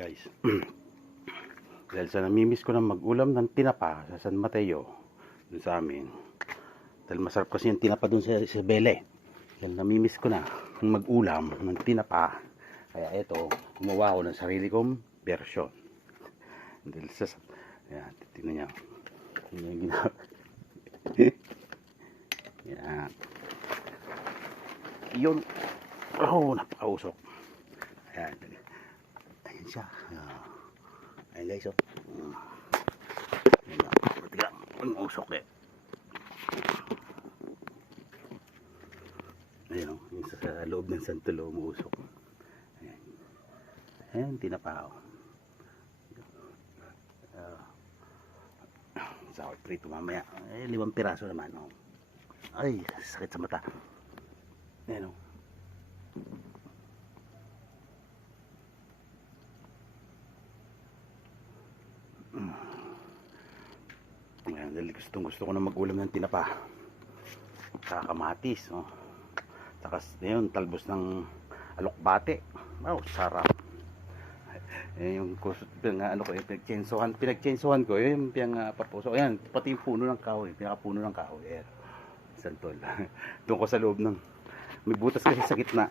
Guys, dahil sa namimiss ko na mag-ulam ng tinapa sa San Mateo dun sa amin, dahil masarap kasi yung tinapa dun sa Isabela, dahil namimiss ko na mag-ulam ng tinapa, kaya ito, gumawa ko ng sarili kong version. Dahil sa yan, tingnan nyo yung ginawa. Yan yun. Oh, napakausok. Ayan, ayan siya. Ayan guys, oh. Ayan na, pati lang ang usok eh. Ayan, oh, yung sa loob ng santulo umuusok. Ayan, ayan, tinapa, oh. Sa prito mamaya, 5 piraso naman, oh. Ay, sakit sa mata. Ayan, oh. Ayan, dahil gusto ko na mag-ulam ng tinapa, kakamatis, oh. Takas yun, talbos ng alokbate. Wow, sarap. Yung ano ko, pinagtsensohan ko, yung papuso. Ayan, pati yung puno ng kahoy, pinakapuno ng kahoy. Ayan, santol. Doon ko sa loob ng, may butas kasi sa gitna,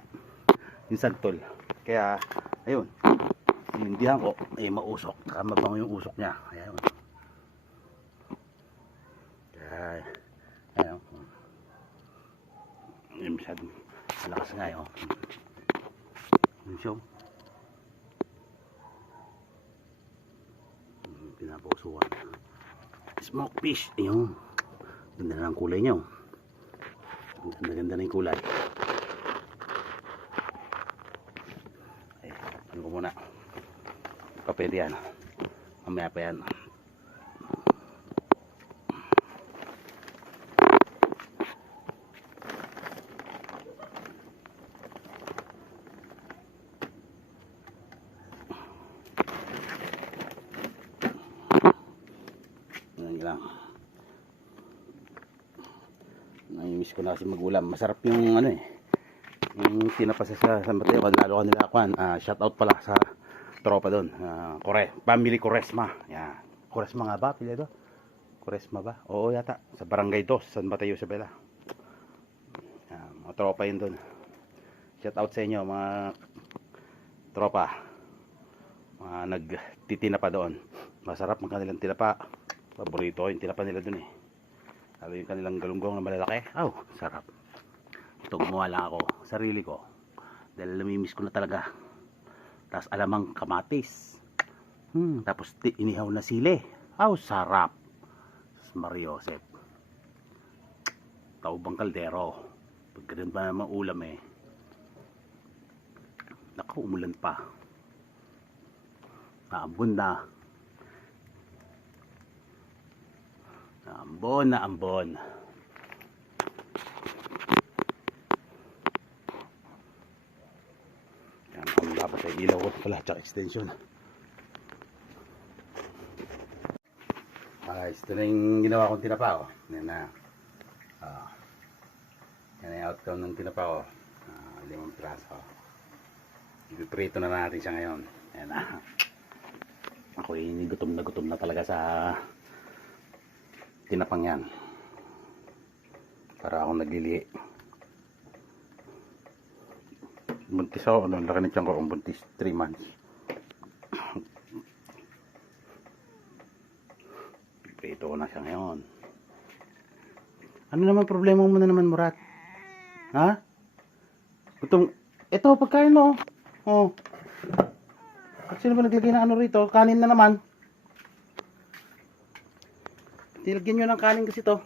yung santol. Kaya, ayun, hindihan ko, ay mausok. Saka mabango yung usok niya. Ayan. Kaya, ayan. Ayan, masyadong malakas nga yun. So, pinapusuan. Smoke fish. Ayun. Ganda na ang kulay niya. Ganda na yung kulay. Ay, ano ko muna. Kapwede yan. Mamaya pa yan. Lang. Namimiss ko na kasi mag-ulam. Masarap yung ano eh. Yung tinapasa sa San Mateo. Lalo kanila akuan. Shout out pala sa tropa doon. Family Quaresma. Yan. Quaresma nga ba? Pila ito? Quaresma ba? Oo yata. Sa Barangay 2, San Mateo, Isabela. Yan. Mga tropa yun doon. Shout out sa inyo mga tropa. Mga nagtitinapa doon. Masarap ang kanilang tinapa. Paborito yung tinapa nila dun eh. Lalo yung kanilang galunggong na malalaki. Oh, sarap. Ito gumawa lang ako, sarili ko. Dahil namimiss ko na talaga. Tapos alamang kamatis. Tapos inihaw na sili. Oh, sarap. Mario Joseph. Taubang kaldero. Pag ganun pa naman ulam eh. Naku, umulan pa. Naambon na. Ambon na ambon. Yan ang dapat ay ilaw ko pala tsaka extension. Ito na yung ginawa kong tinapa, oh. Yan na. Yan ang outcome ng tinapa ko. 5 piraso. Ipiprito na natin siya ngayon. Yan na. Ako gutom na talaga sa tinapang yan. Para akong naglilihi. Buntis ako. Laki na tiyan ko kung buntis. 3 months. Prito ko na siya ngayon. Ano naman problema mo na naman, Murat? Ha? Gutom. Ito, pagkain mo. Oh. Sino ba naglagay ng ano rito? Kanin na naman. Nilagyan nyo ng kanin kasi to.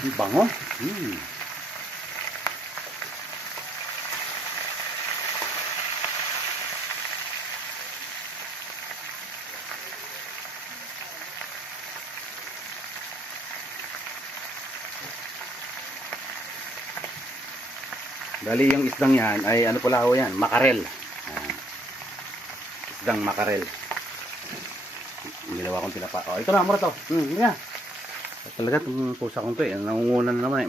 Ang bango. Bali yung isdang yan ay ano pala ho yan, makarel. Isdang makarel. Ginawa kong tinapa. Oh, ito na, mura to. Yan. Talaga itong pusa kong to eh. Nangungunan na naman eh.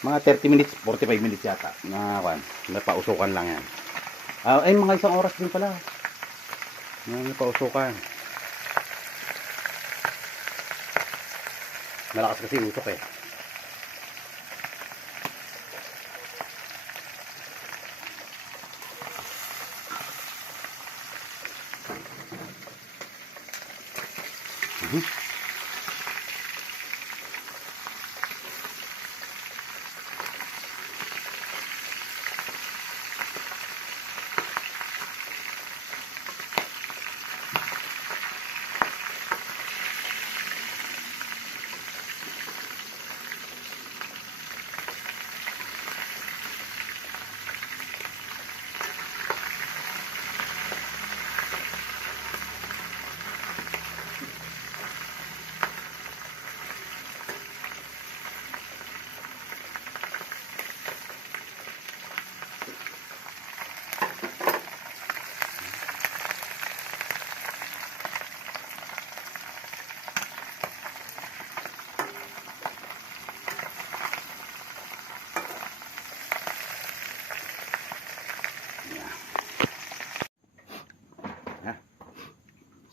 Mga 30 minutes, 45 minutes yata. Napausukan lang yan. Ay, mga isang oras din pala. Napausukan. Malakas kasi usok eh.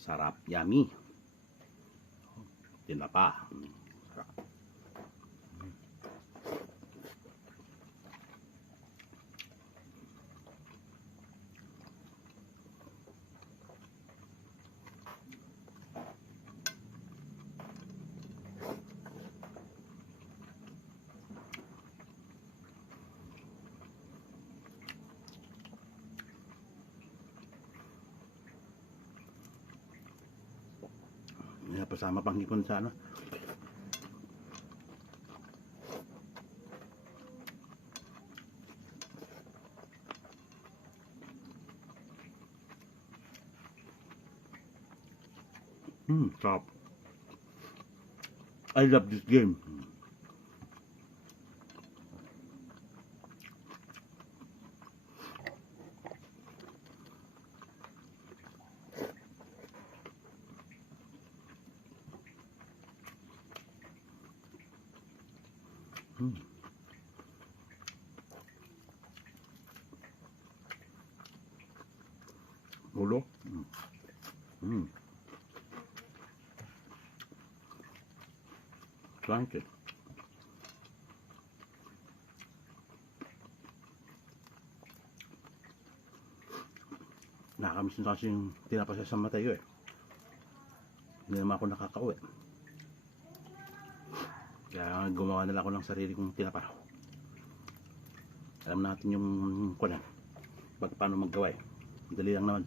Sarap, yummy. Tinapa. Sarap. Pasama pang hipon sa ano. Sarap. I love this game. Ulo. Thank you. Nakakamiss na kasi yung tinapa sa San Mateo eh. Hindi naman ako nakakauwi. Kaya gumawa nila ako ng sarili kong tinapa. Alam natin yung paano maggawa eh. Dali lang naman.